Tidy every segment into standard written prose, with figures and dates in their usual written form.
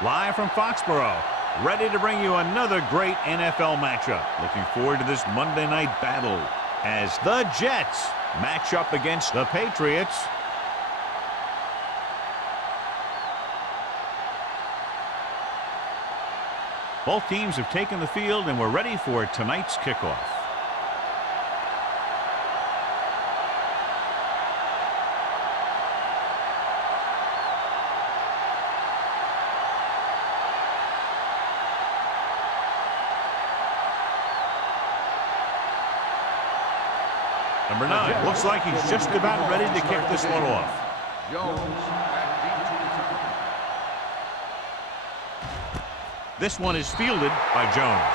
Live from Foxborough, ready to bring you another great NFL matchup. Looking forward to this Monday night battle as the Jets match up against the Patriots. Both teams have taken the field and we're ready for tonight's kickoff. Number 9 looks like he's just about ready to kick this one off. This one is fielded by Jones.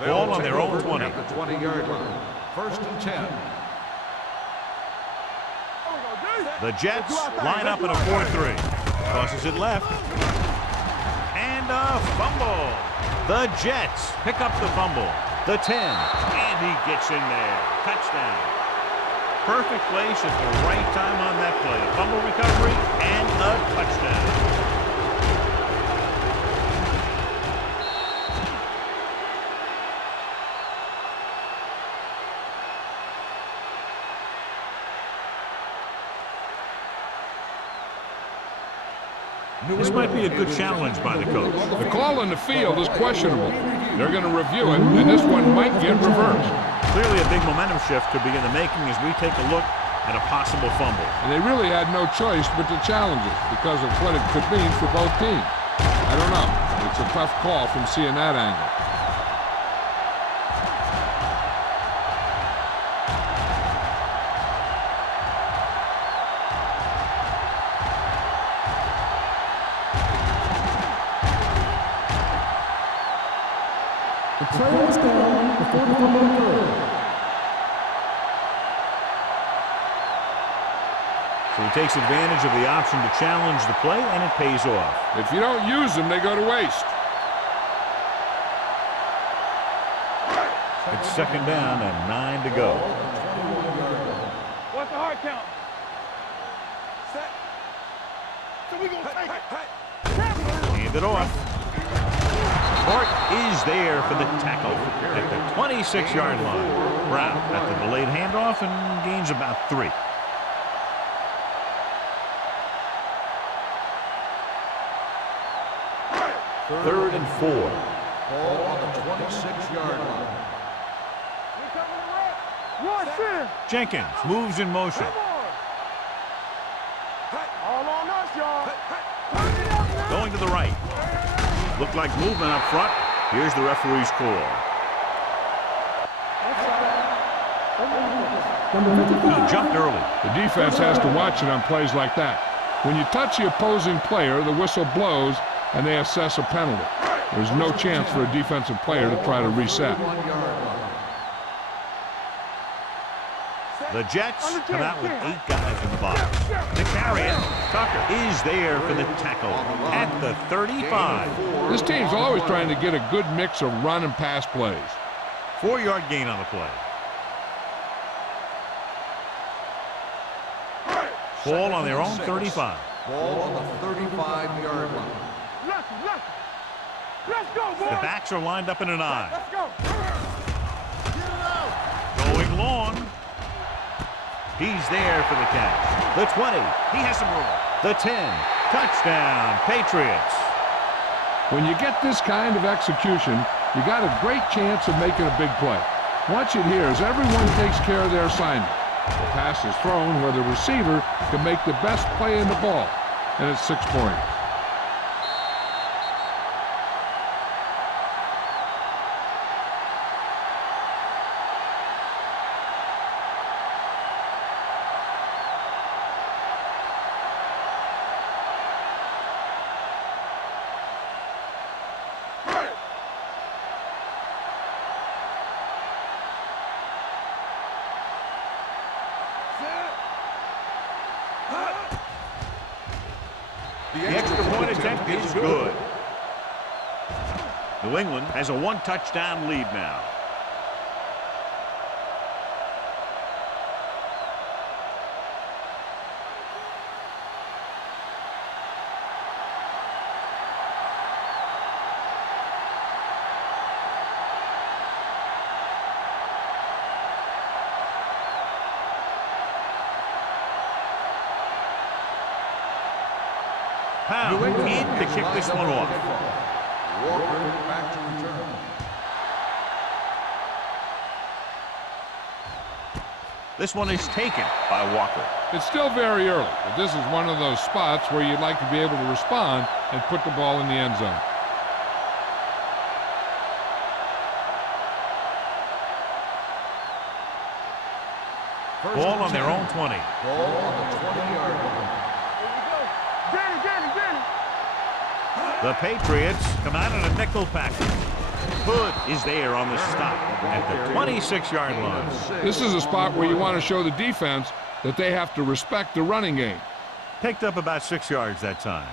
Ball on their own 20. At the 20-yard line. 1st and 10. The Jets line up in a 4-3. Tosses it left. And a fumble. The Jets pick up the fumble. The 10. And he gets in there. Touchdown. Perfect place at the right time on that play. A fumble recovery and a touchdown. This might be a good challenge by the coach. The call on the field is questionable. They're going to review it, and this one might get reversed. Clearly a big momentum shift could be in the making as we take a look at a possible fumble. And they really had no choice but to challenge it because of what it could mean for both teams. I don't know. It's a tough call from seeing that angle. Trails down before the fumble occurred. So he takes advantage of the option to challenge the play, and it pays off. If you don't use them, they go to waste. It's 2nd down and 9 to go. What's the hard count? Set. So we gonna take it. Hand it off. Support is there for the tackle at the 26-yard line. Brown at the delayed handoff and gains about 3. Third and 4. Ball on the 26-yard line. Jenkins moves in motion. All on us, y'all. Going to the right. Looked like movement up front. Here's the referee's call. He jumped early. The defense has to watch it on plays like that. When you touch the opposing player, the whistle blows, and they assess a penalty. There's no chance for a defensive player to try to reset. The Jets come out with 8 guys in the box. To carry it, Tucker is there for the tackle at the 35. This team's always trying to get a good mix of run and pass plays. 4-yard gain on the play. Ball on their own 35. Ball on the 35-yard line. Let's go, boys. The backs are lined up in an eye. Let's go. Going long. He's there for the catch. The 20. He has some room. The 10. Touchdown, Patriots. When you get this kind of execution, you got a great chance of making a big play. Watch it here as everyone takes care of their assignment. The pass is thrown where the receiver can make the best play in the ball, and it's 6 points. The extra point attempt is good. New England has a one-touchdown lead now. Pound in to kick this one off. Walker back to return. This one is taken by Walker. It's still very early, but this is one of those spots where you'd like to be able to respond and put the ball in the end zone. Ball on their own 20. Ball on the 20-yard line. The Patriots come out in a nickel package. Hood is there on the stop at the 26-yard line. This is a spot where you want to show the defense that they have to respect the running game. Picked up about 6 yards that time.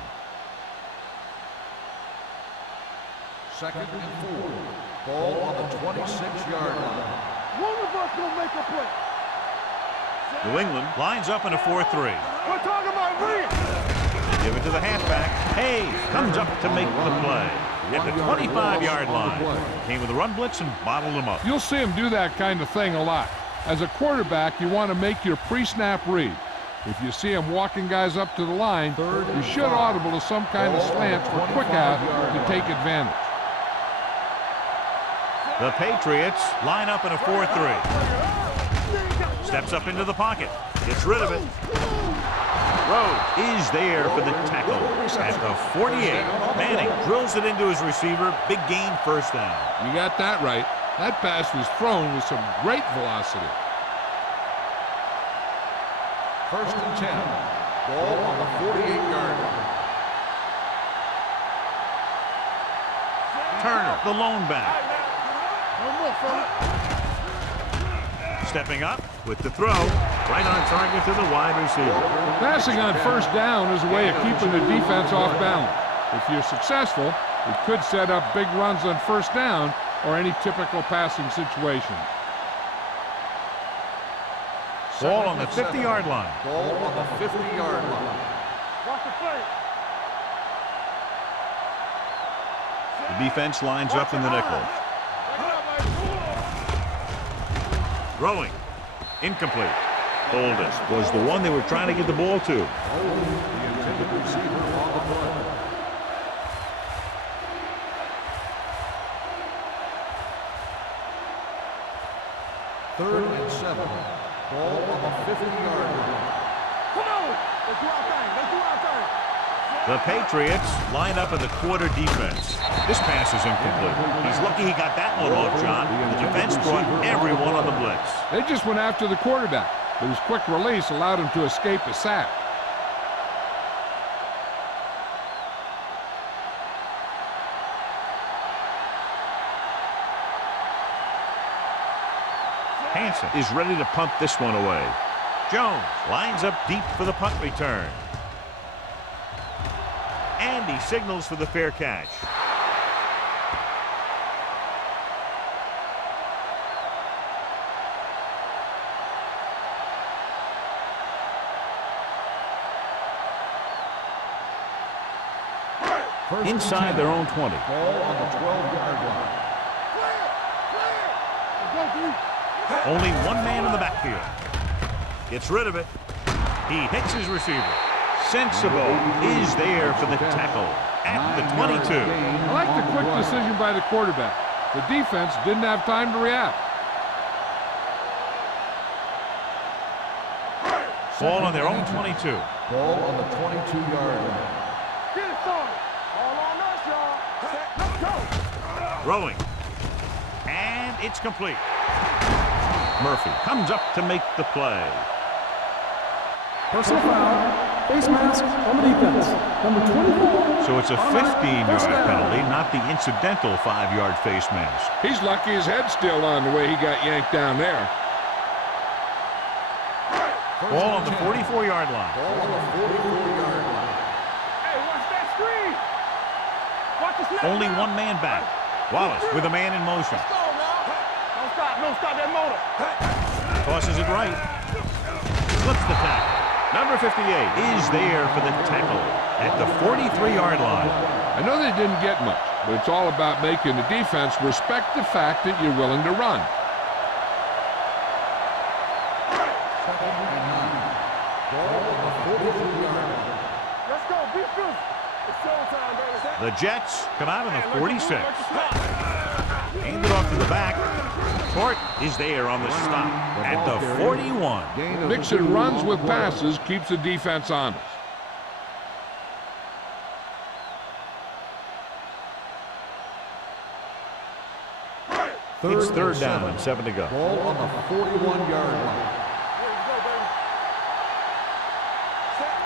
2nd and 4. Ball on the 26-yard line. One of us gonna make a play. New England lines up in a 4-3. We're talking about real. Give it to the halfback. Hayes comes up to make the play at the 25-yard line. Came with a run blitz and bottled him up. You'll see him do that kind of thing a lot. As a quarterback, you want to make your pre-snap read. If you see him walking guys up to the line, you should audible to some kind of slants for quick out to take advantage. The Patriots line up in a 4-3. Steps up into the pocket. Gets rid of it. Rhodes is there for the tackle at the 48. Manning drills it into his receiver. Big gain, first down. You got that right. That pass was thrown with some great velocity. 1st and 10. Ball on the 48-yard line. Turner, the lone back. Stepping up with the throw. Right on target to the wide receiver. Passing on first down is a way of keeping the defense off balance. If you're successful, it could set up big runs on first down or any typical passing situation. Ball on the 50-yard line. Ball on the 50-yard line. Watch the play. The defense lines up in the nickel. Throwing. Incomplete. Oldest was the one they were trying to get the ball to. The intended receiver on the play. Third and 7. Ball on the 50-yard line. Come on. Let's do our thing. Let's do our thing. The Patriots line up in the quarter defense. This pass is incomplete. He's lucky he got that one off, John. The defense brought everyone on the blitz. They just went after the quarterback, but his quick release allowed him to escape a sack. Hansen is ready to punt this one away. Jones lines up deep for the punt return. And he signals for the fair catch. Inside their own 20. Ball on the 12-yard line. Only one man in the backfield. Gets rid of it. He hits his receiver. Sensible is there for the tackle at the 22. I like the quick decision by the quarterback. The defense didn't have time to react. Ball on their own 22. Ball on the 22-yard line. Get it started. All on us, y'all. Set, let's go. Throwing. And it's complete. Murphy comes up to make the play. Personal foul. Face mask on the defense. Number 24. So it's a 15-yard penalty, not the incidental 5-yard face mask. He's lucky his head's still on the way he got yanked down there. Ball on the 44-yard line. Ball on the 44-yard line. Hey, watch that screen. Watch the snap. Only one man back. Wallace with a man in motion. Let's go now. Don't stop that motor. Tosses it right. Flips the tackle. Number 58 is there for the tackle at the 43-yard line. I know they didn't get much, but it's all about making the defense respect the fact that you're willing to run. Let's go. Be good. It's showtime, baby. The Jets come out on the 46. Hand it off to the back. Court is there on the stop at the 41. Mixing runs with passes keeps the defense honest. It's third down and 7 to go. Ball on the 41-yard line.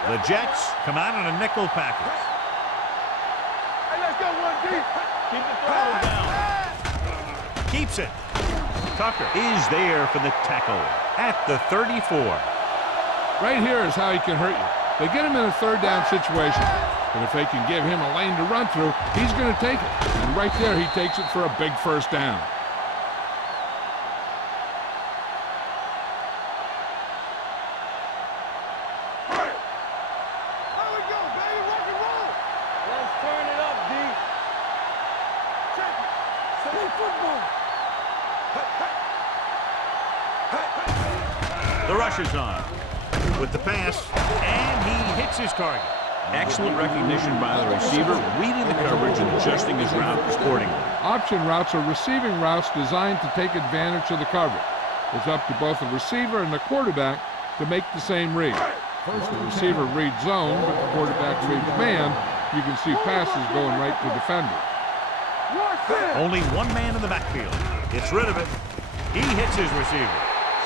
The Jets come out on a nickel package. Hey, let's go one deep. Keep the throw down. Keeps it. Tucker is there for the tackle at the 34. Right here is how he can hurt you. They get him in a third down situation, but if they can give him a lane to run through, he's going to take it. And right there, he takes it for a big first down. There we go, baby. Rock and roll. Let's turn it up, D. Check it. Say football. The rush is on with the pass, and he hits his target. Excellent recognition by the receiver, reading the coverage and adjusting his route accordingly. Option routes are receiving routes designed to take advantage of the coverage. It's up to both the receiver and the quarterback to make the same read. If the receiver reads zone, but the quarterback reads man, you can see passes going right to defenders. Only one man in the backfield. Gets rid of it. He hits his receiver.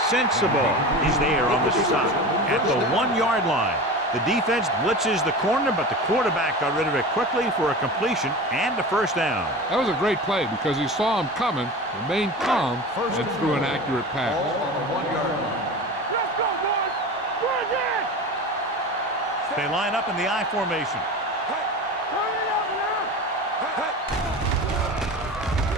Sensible is there on the stop at the 1-yard line. The defense blitzes the corner, but the quarterback got rid of it quickly for a completion and a first down. That was a great play because he saw him coming, remained calm, and threw an accurate pass. Ball on the 1-yard line. Let's go, boys. We're again. They line up in the I formation. Turn it up now.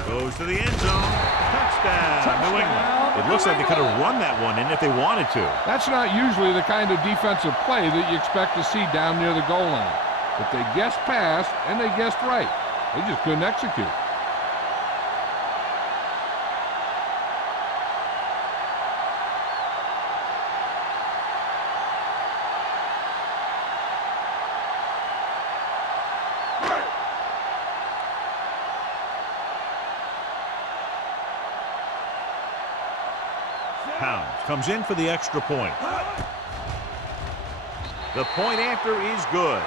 Goes to the end zone. Touchdown, New England. It looks like they could have run that one in if they wanted to. That's not usually the kind of defensive play that you expect to see down near the goal line. But they guessed pass, and they guessed right. They just couldn't execute. Pounds comes in for the extra point. The point after is good.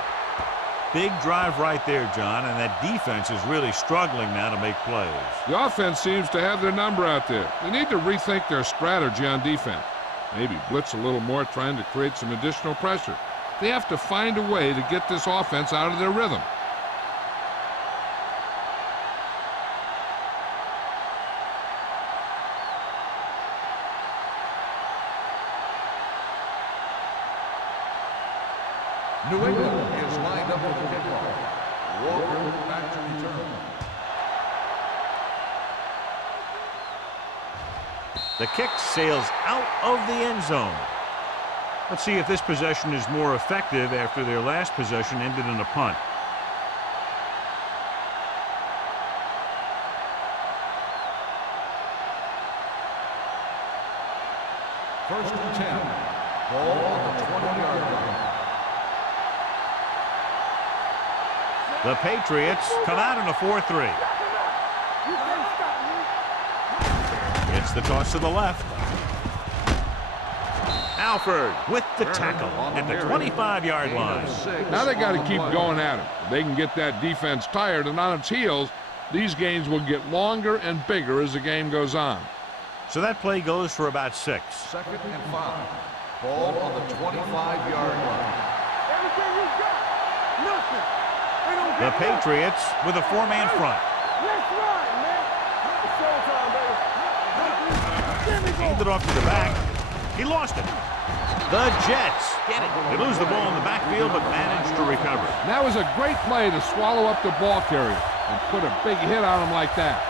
Big drive right there, John, and that defense is really struggling now to make plays. The offense seems to have their number out there. They need to rethink their strategy on defense. Maybe blitz a little more, trying to create some additional pressure. They have to find a way to get this offense out of their rhythm. New England is lined up for the kickoff. Walker back to return. The kick sails out of the end zone. Let's see if this possession is more effective after their last possession ended in a punt. First and 10. Ball on the 20-yard line. The Patriots come out in a 4-3. It's the toss to the left. Alford with the tackle at the 25-yard line. Now they got to keep going at it. If they can get that defense tired and on its heels, these gains will get longer and bigger as the game goes on. So that play goes for about 6. Second and 5. Ball on the 25-yard line. Everything you got. Nothing. The Patriots with a 4-man front. Let's run, man. It's showtime, baby. Handed off to the back. He lost it. The Jets get it. They lose the ball in the backfield, but manage to recover. And that was a great play to swallow up the ball carrier. and put a big hit on him like that.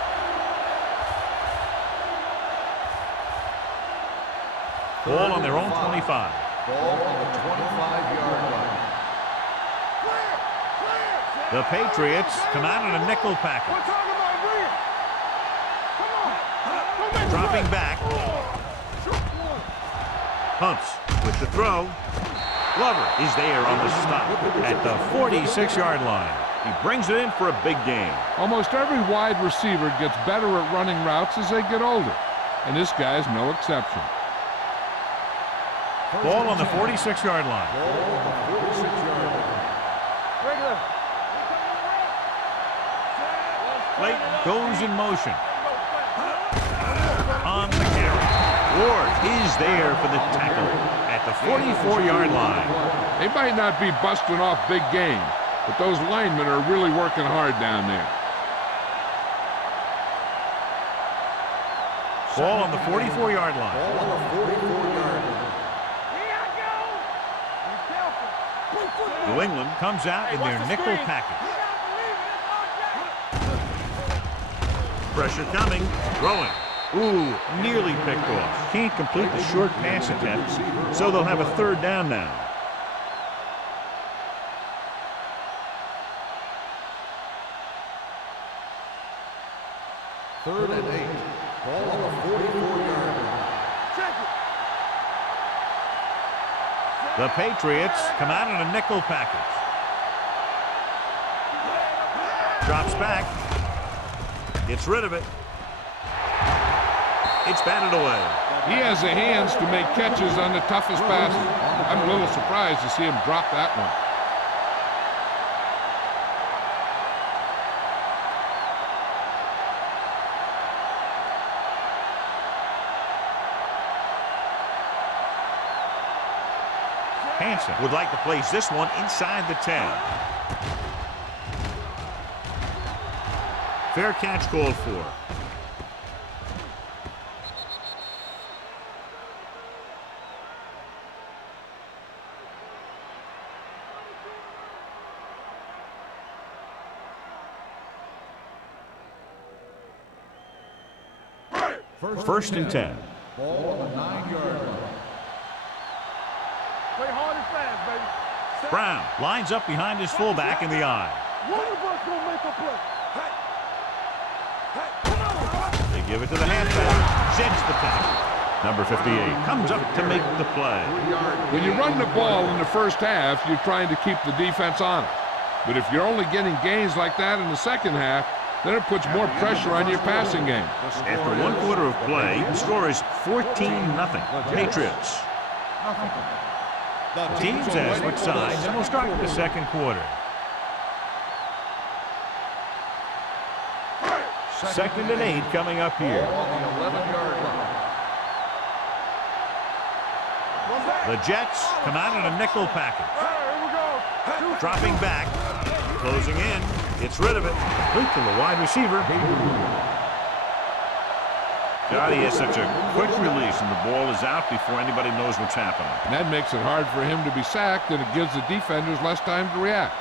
Ball on their own 25. Ball on the 25-yard line. The Patriots come out in a nickel package. Dropping back. Pumps with the throw. Glover is there on the stop at the 46-yard line. He brings it in for a big gain. Almost every wide receiver gets better at running routes as they get older, and this guy's no exception. Ball on the 46-yard line. Ball on the 46-yard line. Regular. Clayton goes in motion. On the carry. Ward is there for the tackle at the 44-yard line. They might not be busting off big game, but those linemen are really working hard down there. Ball on the 44-yard line. Ball on the 44-yard line. Here I go. Be careful. New England comes out in their nickel package. Pressure coming. Throwing. Ooh, nearly picked off. Can't complete the short pass attempt, so they'll have a third down now. Third and 8. Ball on the 44-yard line. The Patriots come out in a nickel package. Drops back. Gets rid of it. It's batted away. He has the hands to make catches on the toughest passes. I'm a little surprised to see him drop that one. Hansen would like to place this one inside the 10. Fair catch called for. First and 10. Ball on the 9-yard line. Play hard and fast, baby. Brown lines up behind his fullback in the eye. One of us gonna make a play. They give it to the halfback. Zeds the pass. Number 58 comes up to make the play. When you run the ball in the first half, you're trying to keep the defense honest. But if you're only getting gains like that in the second half, then it puts more pressure on your passing game. After one quarter of play, the score is 14-0. Patriots. Teams have switched sides, and we'll start with the second quarter. Second and 8 coming up here. Ball on the 11-yard line. The Jets come out in a nickel package. Here we go. Dropping back. Closing in. Gets rid of it. Complete to the wide receiver. Johnny has such a quick release, and the ball is out before anybody knows what's happening. And that makes it hard for him to be sacked, and it gives the defenders less time to react.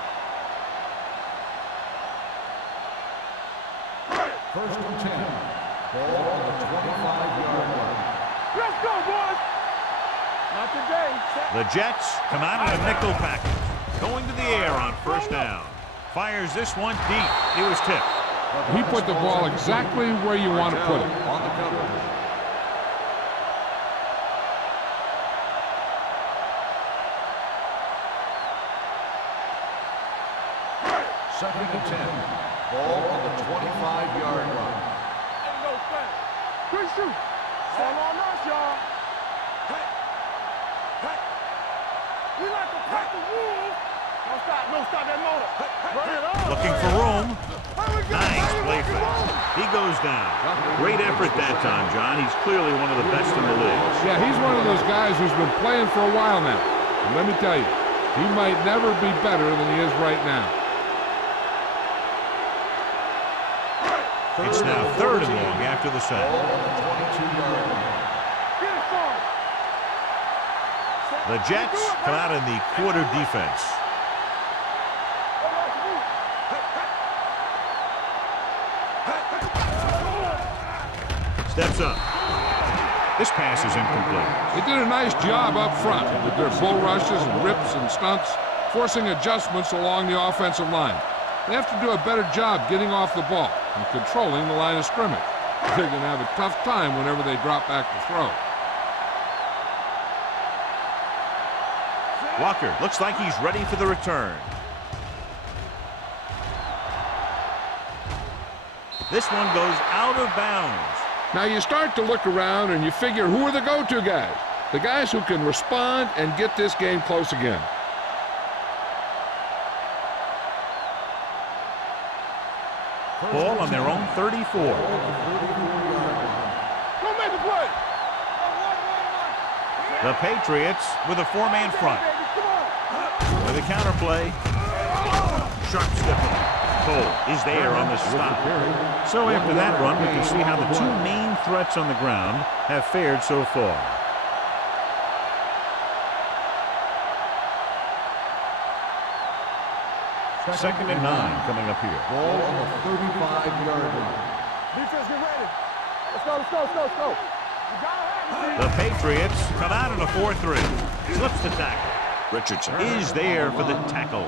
First and 10. Ball on the 25-yard line. Let's go, boys. Not today. The Jets come out in a nickel package. Going to the air on first down. Fires this one deep. It was tipped. He put the ball exactly where you want to put it. On the cover. Second and 10. Ball on the 25-yard line. Ain't no thing. Good shoot. All on us, y'all. We like to break the rules. Don't stop that motor. Bring it on. Looking for room. Nice play fake. He goes down. Great effort that time, John. He's clearly one of the best in the league. Yeah, he's one of those guys who's been playing for a while now. And let me tell you, he might never be better than he is right now. It's now third and long after the sack. Ball on the 22-yard line. Get it for him. The Jets come out in the quarter defense. Steps up. This pass is incomplete. They did a nice job up front with their bull rushes and rips and stunts, forcing adjustments along the offensive line. They have to do a better job getting off the ball and controlling the line of scrimmage. They're going to have a tough time whenever they drop back to throw. Walker looks like he's ready for the return. This one goes out of bounds. Now you start to look around and you figure, who are the go-to guys? The guys who can respond and get this game close again. Ball on their own 34. Don't make the play. The Patriots with a four-man front. With a counterplay. Sharp step. Cole is there on the stop. So after that run, we can see how the two main threats on the ground have fared so far. Second and 9 coming up here. Ball on the 35-yard line. Defense, get ready. Let's go, let's go, let's go, let's go. You gotta have it. The Patriots come out in a 4-3. Slips the tackle. Richardson is there for the tackle.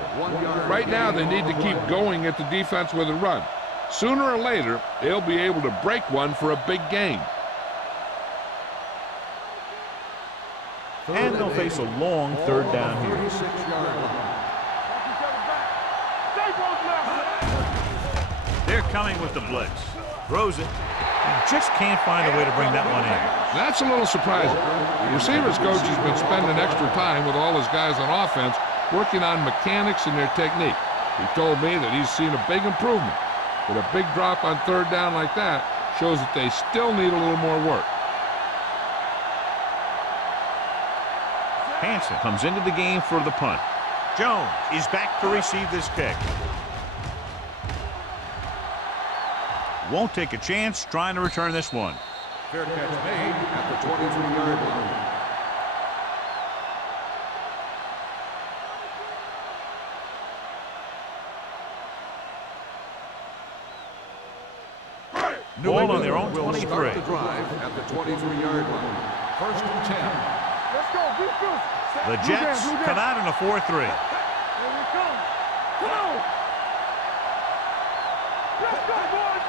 Right now, they need to keep going at the defense with a run. Sooner or later, they'll be able to break one for a big gain. And they'll face a long third down here. 36-yard line. They're coming with the blitz. Throws it. Just can't find a way to bring that one in. That's a little surprising. The receivers coach has been spending extra time with all his guys on offense working on mechanics and their technique. He told me that he's seen a big improvement. But a big drop on third down like that shows that they still need a little more work. Hansen comes into the game for the punt. Jones is back to receive this kick. Won't take a chance trying to return this one. Fair catch made at the 23-yard line. Ball on their own will 23. start the drive at the 23-yard line. First and 10. Let's go, defense. The Jets come out in a 4-3. Here we come. Come on. Let's go, boys.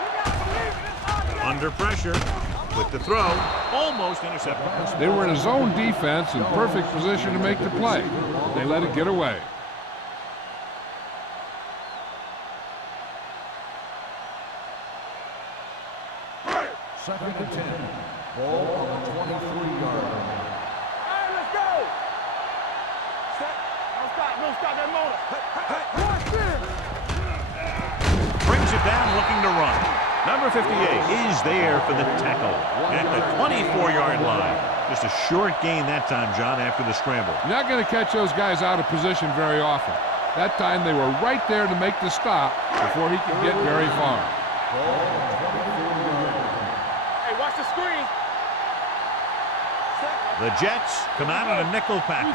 You gotta believe it. It's hard. Under pressure with the throw. Almost intercepted. They were in a zone defense in perfect position to make the play. They let it get away. Second and 10. Ball on the 23-yard line. Hey, let's go. Set. Don't stop that motor. Watch this. Brings it down looking to run. Number 58 is there for the tackle at the 24-yard line. Just a short gain that time, John, after the scramble. You're not going to catch those guys out of position very often. That time they were right there to make the stop before he could get very far. Hey, watch the screen. The Jets come out in a nickel package.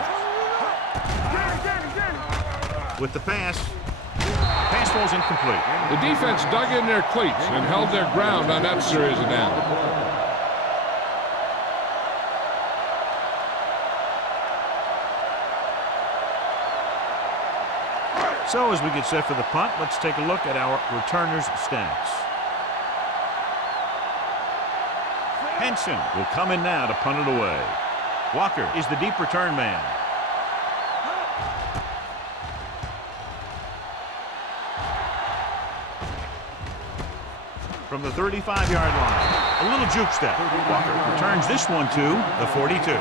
With the pass. Pass ball's incomplete. The defense dug in their cleats and held their ground on that series of downs. So as we get set for the punt, let's take a look at our returners' stats. Henson will come in now to punt it away. Walker is the deep return man. From the 35-yard line, a little juke step. Walker returns this one to the 42.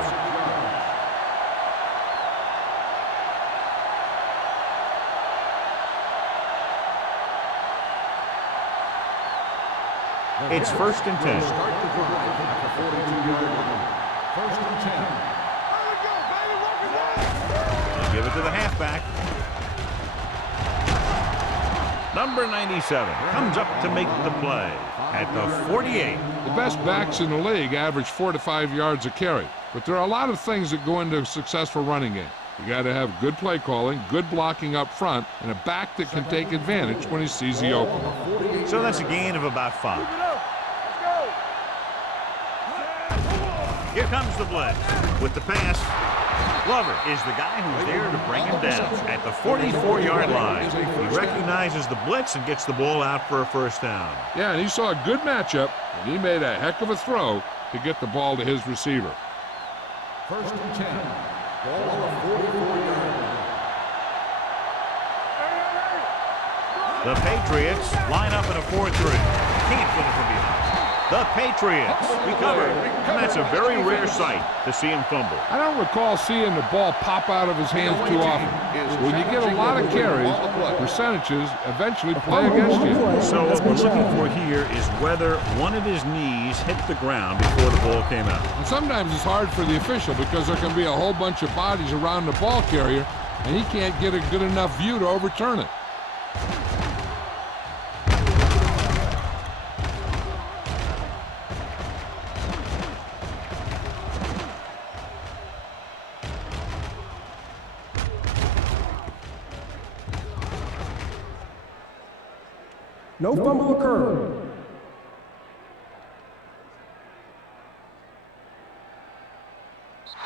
It's first and 10. Start the drive at the 42-yard line. First and 10. Here we go, baby. Work it out. Give it to the halfback. Number 97 comes up to make the play at the 48. The best backs in the league average 4 to 5 yards a carry, but there are a lot of things that go into a successful running game. You got to have good play calling, good blocking up front, and a back that can take advantage when he sees the opening. So that's a gain of about 5. Let's go. Here comes the blitz. With the pass, Glover is the guy who's there to bring him down at the 44-yard line. He recognizes the blitz and gets the ball out for a first down. Yeah, and he saw a good matchup, and he made a heck of a throw to get the ball to his receiver. First and 10. Ball on the 44-yard line. The Patriots line up in a 4-3. Can't get it from behind. The Patriots recover. And that's a very rare sight to see him fumble. I don't recall seeing the ball pop out of his hands too often. When you get a lot of carries, percentages eventually play against you. So what we're looking for here is whether one of his knees hit the ground before the ball came out. And sometimes it's hard for the official because there can be a whole bunch of bodies around the ball carrier, and he can't get a good enough view to overturn it. No fumble occurred.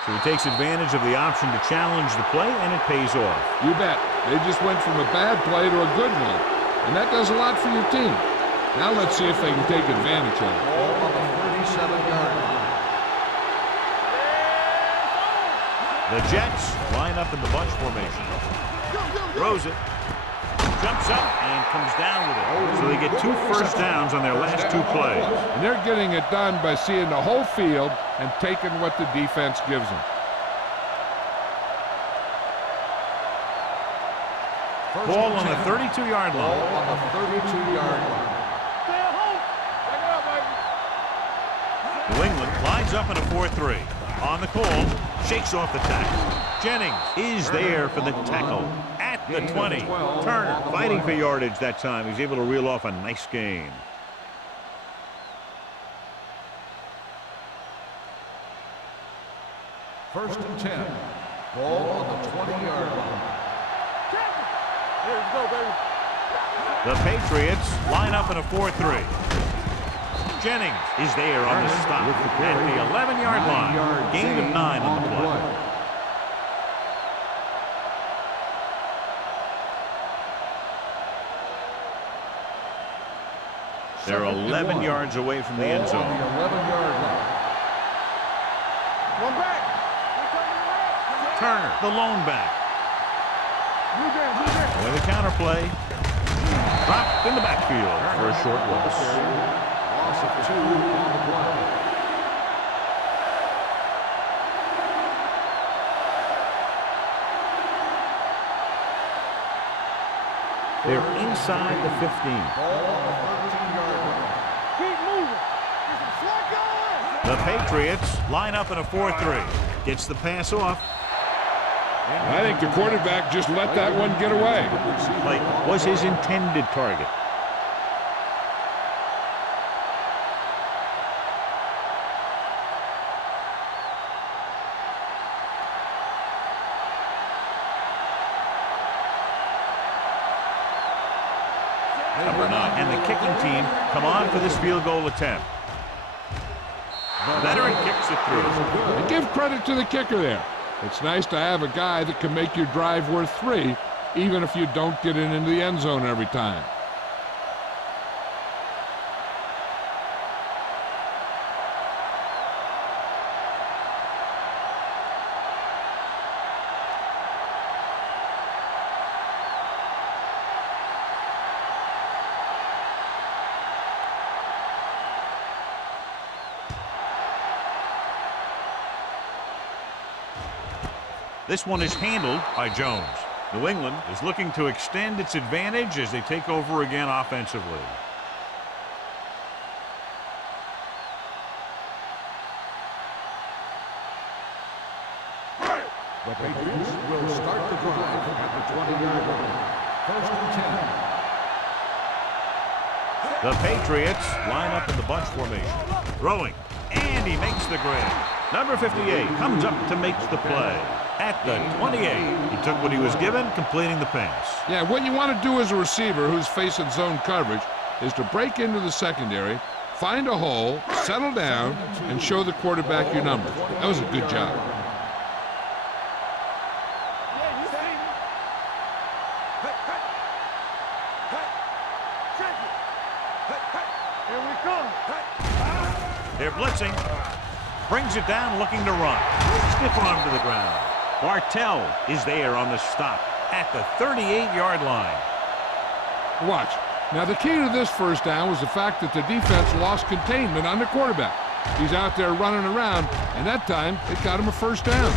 So he takes advantage of the option to challenge the play, and it pays off. You bet. They just went from a bad play to a good one, and that does a lot for your team. Now let's see if they can take advantage of it. Ball on the 37-yard line. The Jets line up in the bunch formation. Throws it. Jumps up and comes down with it. So they get 2 first downs on their last 2 plays. And they're getting it done by seeing the whole field and taking what the defense gives them. Ball on the 32-yard line. Ball on the 32-yard line. Stay at home. Back it up, baby. New England lines up in a 4-3. On the call, shakes off the tackle. Jennings is there for the tackle at the 20. Turner fighting for yardage that time. He's able to reel off a nice gain. First and 10. Ball on the 20-yard line. Here we go, baby. The Patriots line up in a 4-3. Jennings is there on the stop at the 11-yard line. Gain of 9 on the play. They're 11 yards away from the end zone. On the 11-yard line. One back. Turner, the lone back. Move there. With a counterplay. Dropped in the backfield for a short loss. Loss of 2 on the play. They're inside the 15. Ball on the 13-yard line. Keep moving. Get some slack going. The Patriots line up in a 4-3. Gets the pass off. I think the quarterback just let that one get away. Like, was his intended target. Number 9. And the kicking team come on for this field goal attempt. The veteran kicks it through. And give credit to the kicker there. It's nice to have a guy that can make your drive worth 3, even if you don't get it into the end zone every time. This one is handled by Jones. New England is looking to extend its advantage as they take over again offensively. The Patriots will start the drive at the 20-yard line. First and 10. The Patriots line up in the bunch formation. Throwing, and he makes the grab. Number 58 comes up to make the play. At the 28, he took what he was given, completing the pass. Yeah, what you want to do as a receiver who's facing zone coverage is to break into the secondary, find a hole, settle down, and show the quarterback your number. That was a good job. Yeah, you see me. Check it. Here we come. They're blitzing. Brings it down, looking to run. Stiff arm to the ground. Bartell is there on the stop at the 38-yard line. Watch. Now, the key to this first down was the fact that the defense lost containment on the quarterback. He's out there running around, and that time it got him a first down.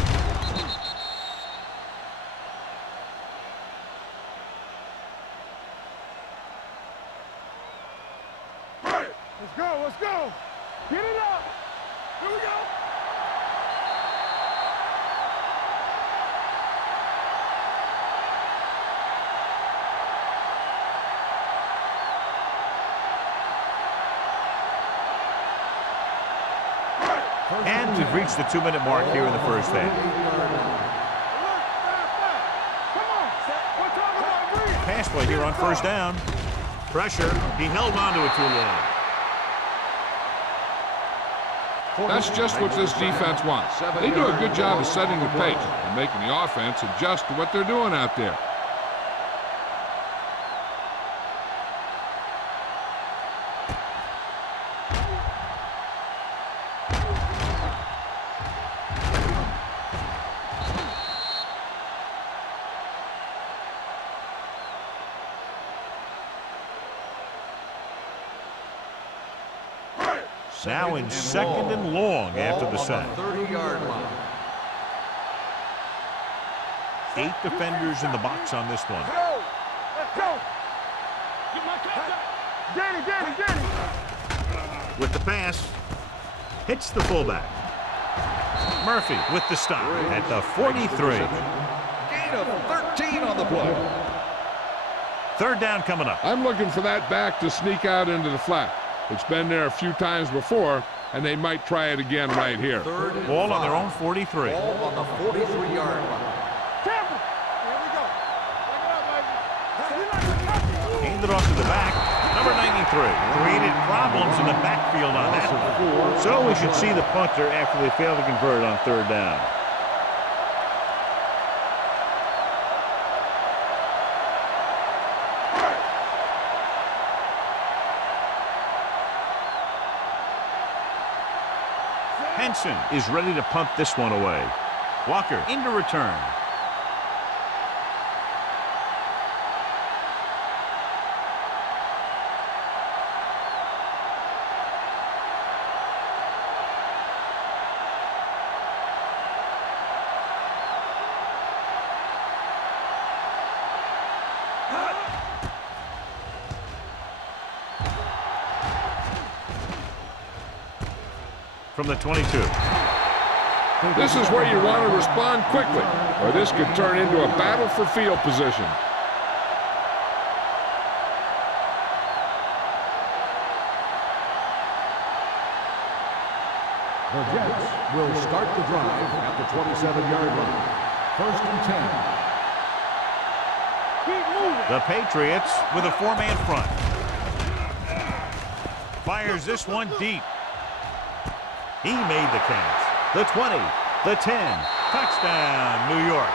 Let's go, let's go. Get it up. Here we go. And we've reached the 2-minute mark here in the first half. Come on. We're talking about breathe. Pass play here on first down. Pressure. He held on to it too long. That's just what this defense wants. They do a good job of setting the pace and making the offense adjust to what they're doing out there. Now in second and long after the sack. 30-yard line. 8 defenders in the box on this one. Go. Let's go. Get my contact. Danny. With the pass, hits the fullback. Murphy with the stop at the 43. Gain of 13 on the play. Third down coming up. I'm looking for that back to sneak out into the flat. It's been there a few times before, and they might try it again right here. Ball on their own 43. Ball on the 43-yard line. Tampa. Here we go. Take it up, baby. Handed off to the back. Number 93 created problems in the backfield on that one. So we should see the punter after they fail to convert on third down. Henson is ready to punt this one away. Walker into return. From the 22. This is where you want to respond quickly, or this could turn into a battle for field position. The Jets will start the drive at the 27-yard line. First and 10. Keep moving. The Patriots with a 4-man front. Fires this one deep. He made the catch. The 20, the 10. Touchdown, New York.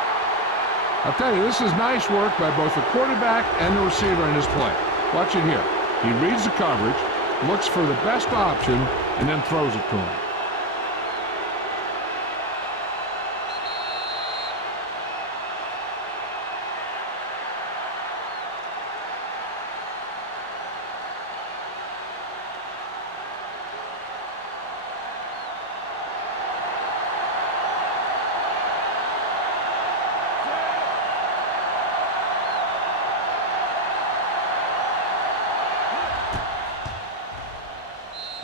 I'll tell you, this is nice work by both the quarterback and the receiver in his play. Watch it here. He reads the coverage, looks for the best option, and then throws it to him.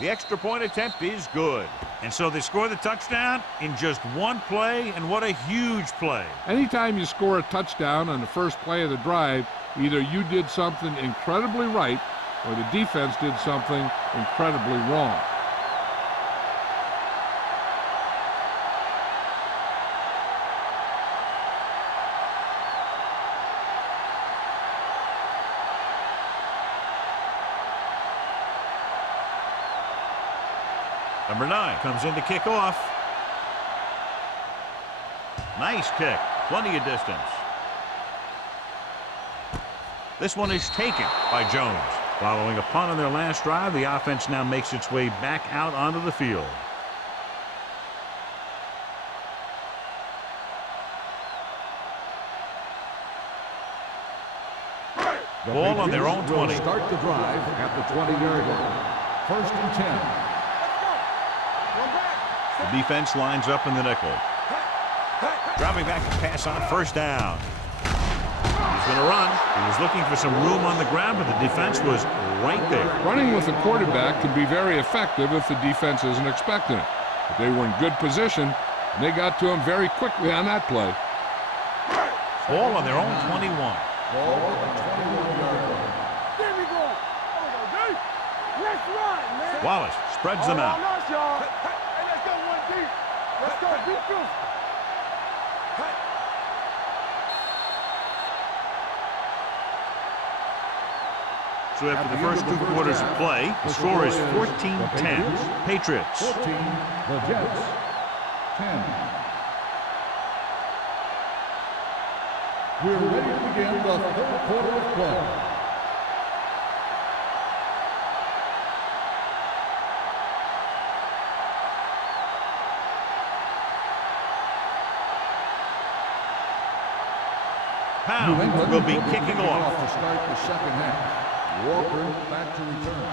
The extra point attempt is good. And so they score the touchdown in just one play, and what a huge play. Anytime you score a touchdown on the first play of the drive, either you did something incredibly right or the defense did something incredibly wrong. Number 9 comes in to kick off. Nice kick. Plenty of distance. This one is taken by Jones. Following a punt on their last drive, the offense now makes its way back out onto the field. Ball on their own 20. Start the drive at the 20-yard line. 1st and 10. The defense lines up in the nickel. Dropping back to pass on 1st down. He's going to run. He was looking for some room on the ground, but the defense was right there. Running with the quarterback can be very effective if the defense isn't expecting it. But they were in good position, and they got to him very quickly on that play. Ball on their own 21. Ball on the 21-yard line. There we go. Let's run, man. Wallace spreads them out. Nice, y'all. Hey, let's go one deep. Let's go deep field. So after the first 2 quarters of play, the score is 14-10. Patriots. 14, the Jets. 10. We're ready to begin the 3rd quarter of play. Pound will be kicking off. To start the 2nd half. Walker back to return.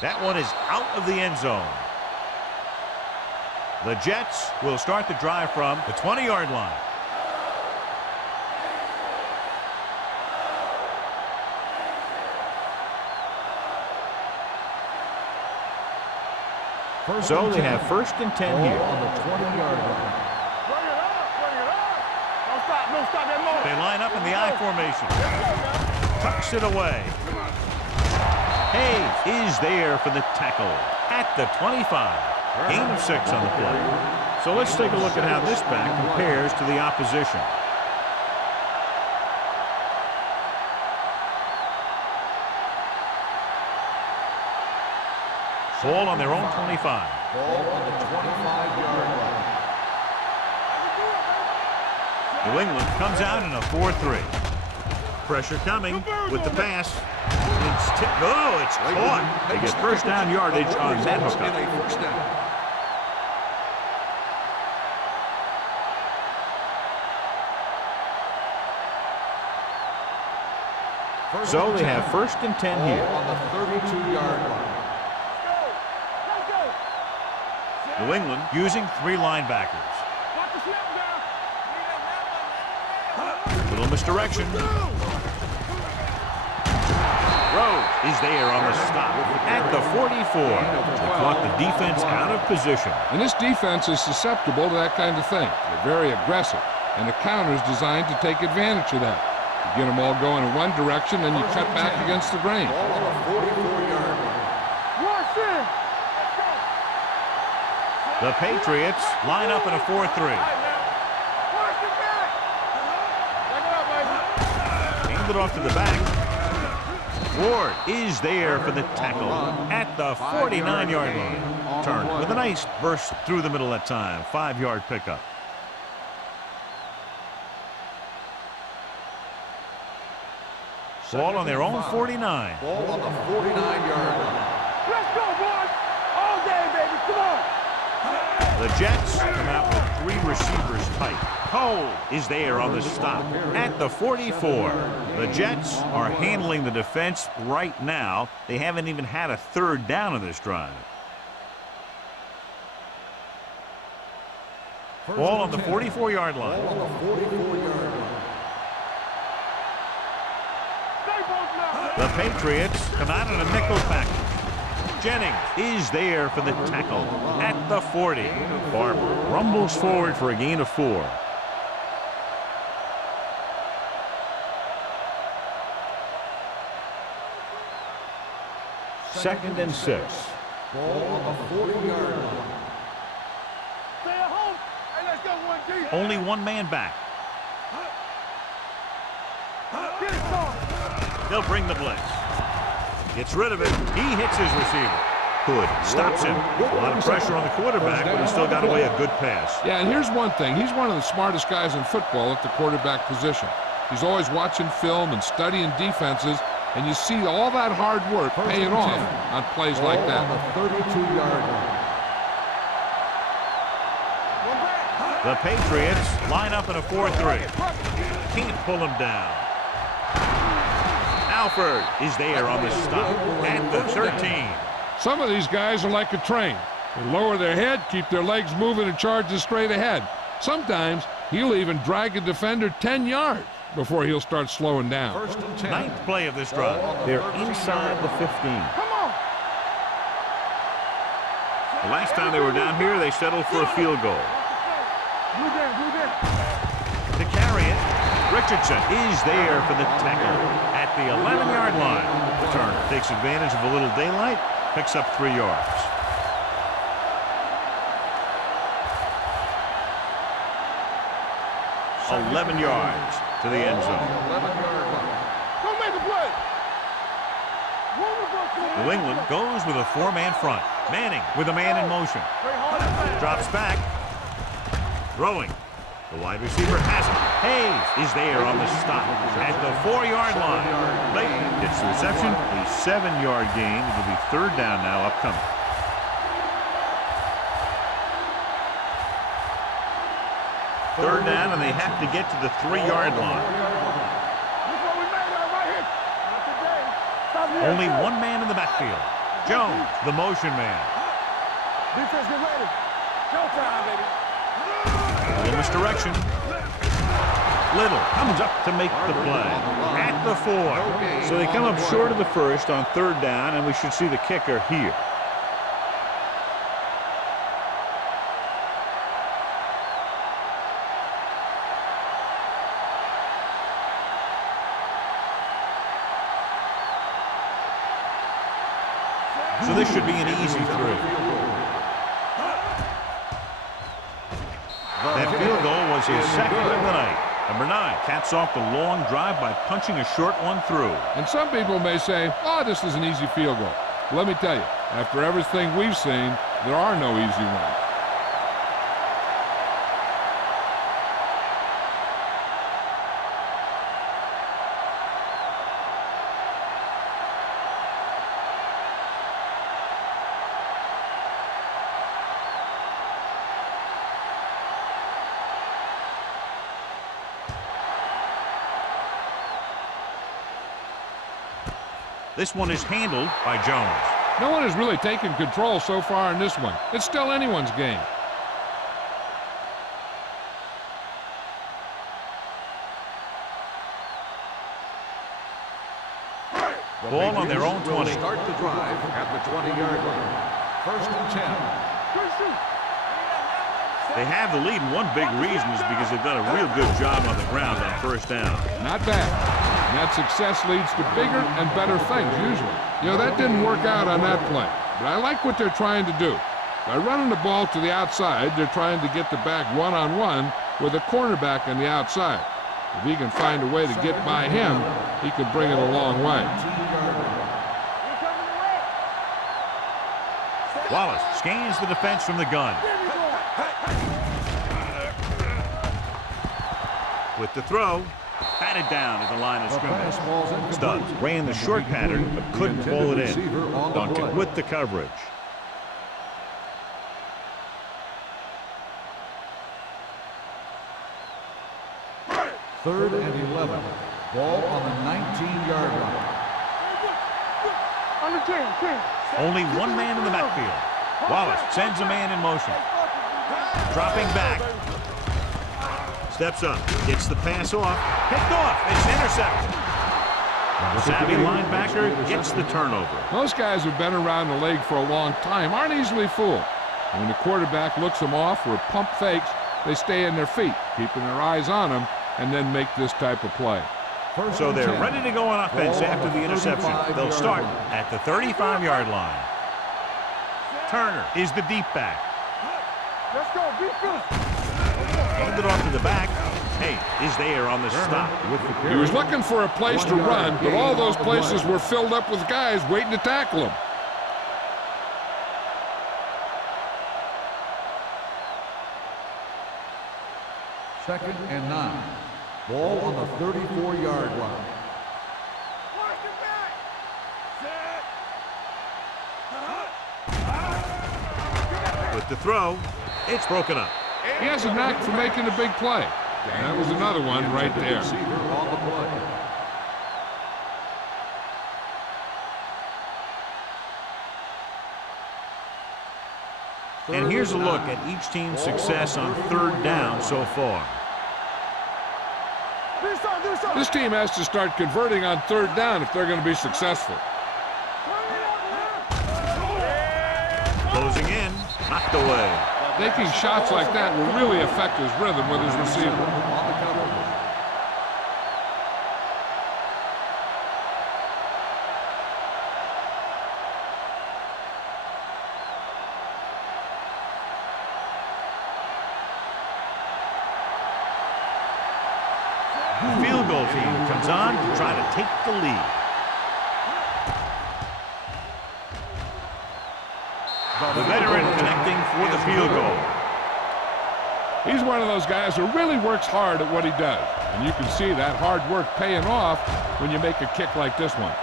That one is out of the end zone. The Jets will start the drive from the 20-yard line. So they have 1st and 10 here. On the 20-yard line. They line up in the I formation. Tucks it away. Hayes is there for the tackle at the 25. Gain of 6 on the play. So let's take a look at how this back compares to the opposition. Ball on their own 25. Ball on the 25-yard line. New England comes out in a 4-3. Pressure coming with the pass. It's it's caught. They get 1st down yardage on that hookup. So they have 1st and 10 here. On the 32-yard line. New England using 3 linebackers. Little misdirection. Rose is there on the stop at the 44. They caught the defense out of position. And this defense is susceptible to that kind of thing. They're very aggressive, and the counter is designed to take advantage of that. You get them all going in one direction, then you cut back against the grain. Ball on the 44-yard line. The Patriots line up in a 4-3. Hand it off to the back. Ward is there for the tackle at the 49-yard line. Turner with a nice burst through the middle that time. 5-yard pickup. Ball on their own 49. Ball on the 49-yard line. Let's go, boys. All day, baby. Come on. The Jets come out with 3 receivers tight. Cole is there on the stop at the 44. The Jets are handling the defense right now. They haven't even had a 3rd down in this drive. Ball on the 44-yard line. Ball on the 44-yard line. The Patriots come out in a nickel package. Jennings is there for the tackle at the 40. Barber rumbles forward for a gain of 4. Second and 6. Ball on the 40-yard line. Stay at home. Hey, let's go one deep. Only 1 man back. Get it, son. They'll bring the blitz. Gets rid of it. He hits his receiver. Hood stops him. A lot of pressure on the quarterback, but he still got away a good pass. Yeah, and here's one thing. He's one of the smartest guys in football at the quarterback position. He's always watching film and studying defenses, and you see all that hard work paying off on plays like that. On the 32-yard line. The Patriots line up in a 4-3. Can't pull him down. Alford is there on the stop at the 13. Some of these guys are like a train. They lower their head, keep their legs moving, and charge straight ahead. Sometimes he'll even drag a defender 10 yards before he'll start slowing down. First and 10. Ninth play of this drive. They're inside the 15. Come on. The last time they were down here, they settled for a field goal. Blue down, blue down. To carry it, Richardson is there for the tackle at the 11-yard line. Turner takes advantage of a little daylight, picks up 3 yards. Second 11 yards to the end zone. 11-yard line. Don't make a play. New England goes with a 4-man front. Manning with a man in motion. Drops back. Throwing. The wide receiver has it. Hayes is there on the stop at the 4-yard line. Layton gets the reception. A 7-yard gain. It'll be 3rd down now upcoming. Third down, and they have to get to the 3-yard line. Only one man in the backfield. Jones, the motion man. Defense, get ready. Showtime, baby. A little misdirection. Little comes up to make the play at the 4. So they come up short of the first on 3rd down, and we should see the kicker here. So this should be an easy throw. That field goal was his second of the night. Number 9 caps off the long drive by punching a short one through. And some people may say, oh, this is an easy field goal. Let me tell you, after everything we've seen, there are no easy ones. This one is handled by Jones. No one has really taken control so far in this one. It's still anyone's game. Ball on their own 20. Start the drive at the 20-yard line. First and 10. They have the lead, and one big reason is because they've done a real good job on the ground on 1st down. Not bad. And that success leads to bigger and better things, usually. You know, that didn't work out on that play, but I like what they're trying to do. By running the ball to the outside, they're trying to get the back one-on-one with a cornerback on the outside. If he can find a way to get by him, he can bring it a long way. Wallace scans the defense from the gun. With the throw, batted down at the line of scrimmage. Stubbs ran the short pattern, but couldn't pull it in. Duncan with the coverage. Third and 11. Ball on the 19-yard line. On the 10. Only one man in the backfield. Wallace sends a man in motion. Dropping back. Steps up. Gets the pass off. Picked off. It's intercepted. The savvy linebacker gets the turnover. Most guys who've been around the league for a long time aren't easily fooled. When the quarterback looks them off or pump fakes, they stay in their feet, keeping their eyes on them, and then make this type of play. So they're ready to go on offense after the interception. They'll start at the 35-yard line. Turner is the deep back. Let's go, defense. Handed off to the back. Hey, is there on the stop. He was looking for a place to run, but all those places were filled up with guys waiting to tackle him. Second and 9. Ball on the 34-yard line. With the throw, it's broken up. He has a knack for making a big play. And that was another one right there. Receiver on the play. And here's a look at each team's success on third down so far. This team has to start converting on third down if they're going to be successful. Closing in, knocked away. Taking shots like that will really affect his rhythm with his receiver. The field goal team comes on to try to take the lead. The veteran connecting for the field goal. He's one of those guys who really works hard at what he does. And you can see that hard work paying off when you make a kick like this one.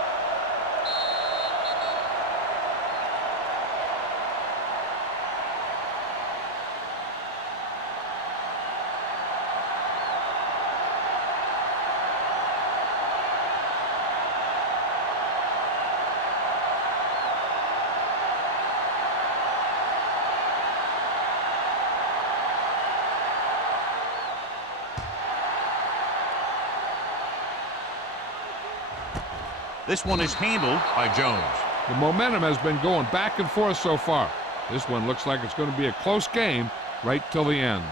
This one is handled by Jones. The momentum has been going back and forth so far. This one looks like it's going to be a close game right till the end.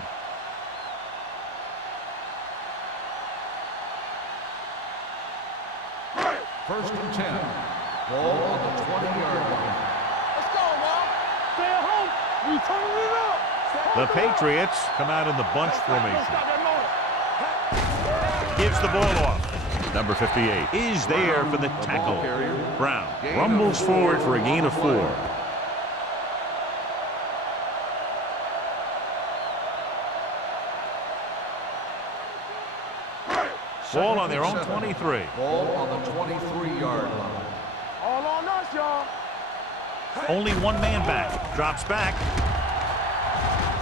First and 10. Ball on the 20-yard line. Let's go, Walt. Stay at home. We turning it up. The Patriots come out in the bunch formation. Gives the ball off. Number 58 is there for the tackle. Brown rumbles forward for a gain of 4. Ball on their own 23. Ball on the 23-yard line. All on us, y'all. Only one man back. Drops back.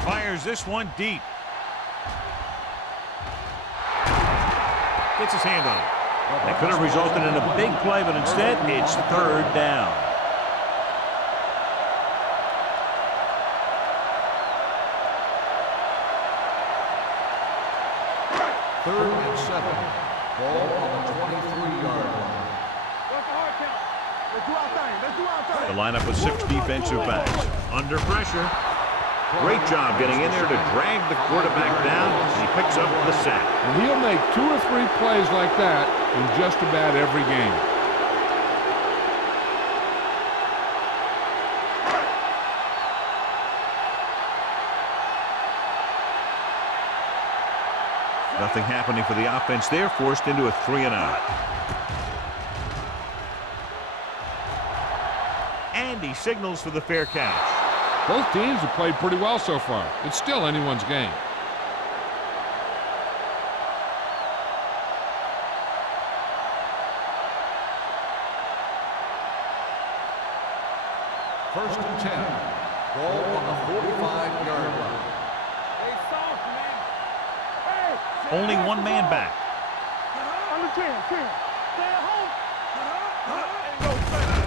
Fires this one deep. Gets his hand on it. That could have resulted in a big play, but instead it's third down. Third and 7. Ball on the 23-yard line. What's the hard count? Let's do our thing. Let's do our thing. The lineup with 6 defensive backs. Under pressure. Great job getting in there to drag the quarterback down. He picks up the sack. And he'll make 2 or 3 plays like that in just about every game. Nothing happening for the offense there, forced into a 3-and-out. And he signals for the fair catch. Both teams have played pretty well so far. It's still anyone's game. First and 10. Ball on the 45-yard line. Hey, soft, man. Hey. Only one man back. Under 10. Stay at home.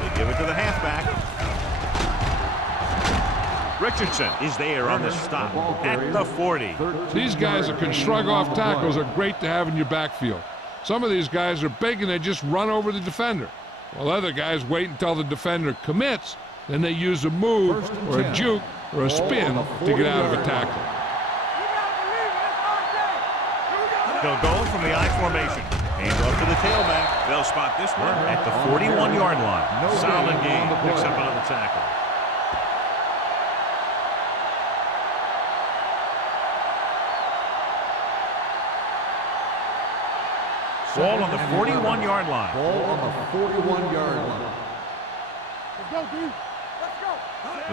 They give it to the halfback. Richardson is there on the stop at the 40. These guys that can shrug off tackles are great to have in your backfield. Some of these guys are big and they just run over the defender, while other guys wait until the defender commits, then they use a move or a juke or a spin to get out of a tackle. They'll go from the I formation. Hands off to the tailback. They'll spot this one at the 41-yard line. Solid game. Picks up another tackle. Ball on the 41-yard line. Ball on the 41-yard line. Let's go, D. Let's go.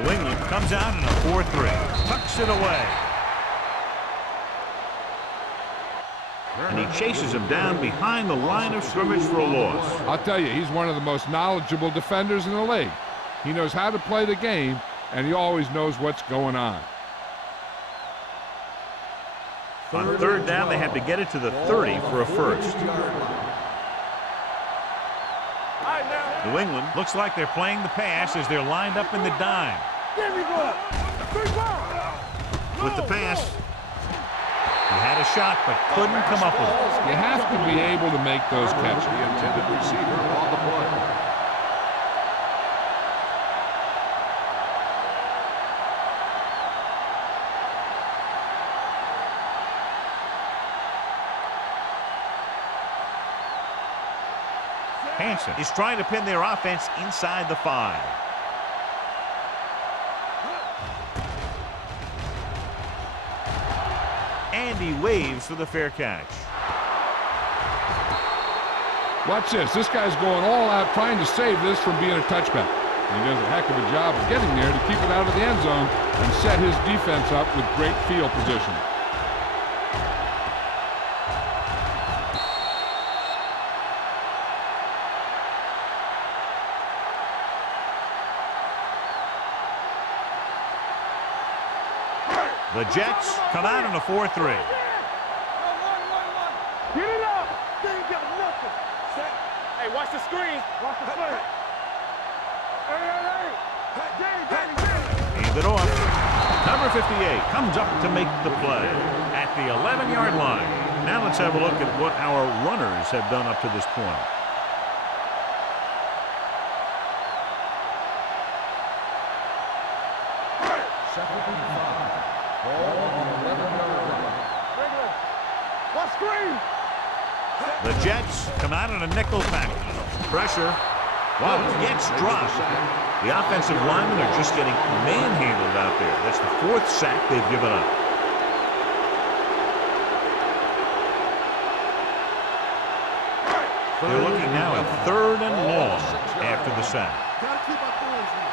New England comes out in a 4-3. Tucks it away. And he chases him down behind the line of scrimmage for a loss. I'll tell you, he's one of the most knowledgeable defenders in the league. He knows how to play the game, and he always knows what's going on. On third down, they have to get it to the 30 for a first. New England looks like they're playing the pass as they're lined up in the dime. With the pass, he had a shot but couldn't come up with it. You have to be able to make those catches. The intended receiver on the play. Hansen is trying to pin their offense inside the 5. And he waves for the fair catch. Watch this. This guy's going all out trying to save this from being a touchback. And he does a heck of a job of getting there to keep it out of the end zone and set his defense up with great field position. The Jets come out in a 4-3. Get it up. They ain't got nothing. Set. Hey, watch the screen. Watch the play. Hey. Hand it off. Number 58 comes up to make the play at the 11-yard line. Now let's have a look at what our runners have done up to this point. Second and 5. Ball on the 11-yard line. Watch screen. The Jets come out in a nickel package. Pressure. Wow, gets dropped. The offensive linemen are just getting manhandled out there. That's the 4th sack they've given up. They're looking now at 3rd and long after the sack. Gotta keep our points in.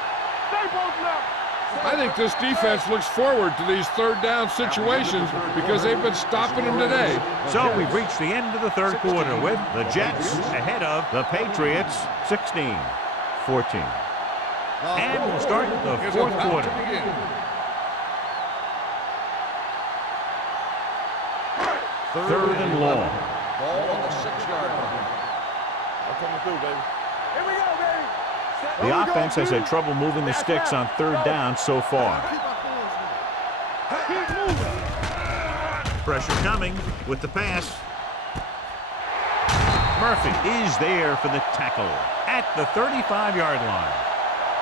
Stay both left. I think this defense looks forward to these third down situations because they've been stopping them today. So we've reached the end of the 3rd quarter with the Jets ahead of the Patriots 16-14. And we'll start the 4th quarter. Third and long. Ball on the 6-yard line. I'm coming through, baby. Here we go, baby. The offense has had trouble moving the sticks on 3rd down so far. Keep moving. Pressure coming with the pass. Murphy is there for the tackle at the 35-yard line.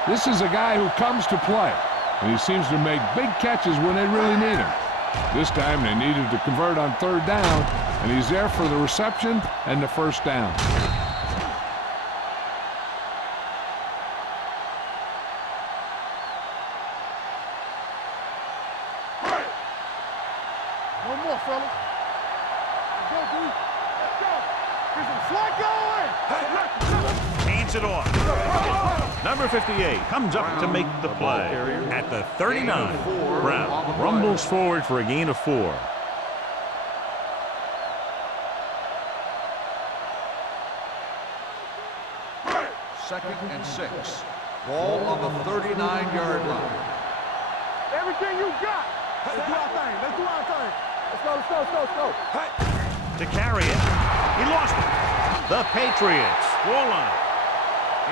This is a guy who comes to play, and he seems to make big catches when they really need him. This time they needed to convert on 3rd down, and he's there for the reception and the 1st down. One more, fella. Let's go, dude. Let's go. Here's some slide going. Hands it off. Number 58 comes up to make the play at the 39. Brown rumbles forward for a gain of 4. Second and 6. Ball on the 39-yard line. Everything you got. Let's do our thing. Let's do our thing. Let's go, let's go, let's go, let's go. To carry it. He lost it. The Patriots. Goal line.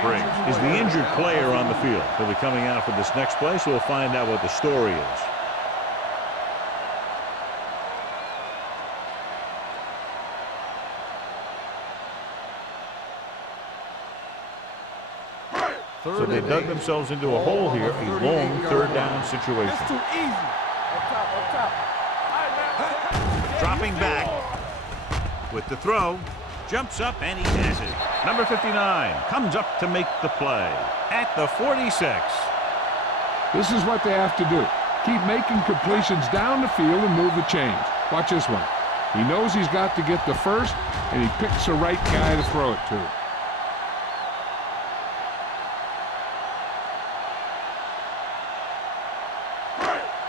Briggs is the injured player on the field. He'll be coming out for this next play, so we'll find out what the story is. So they dug themselves into a hole here, a long 3rd down situation. That's too easy. Up top, up top. All right, man. Dropping back with the throw. Jumps up and he has it. Number 59 comes up to make the play at the 46. This is what they have to do. Keep making completions down the field and move the chains. Watch this one. He knows he's got to get the 1st and he picks the right guy to throw it to.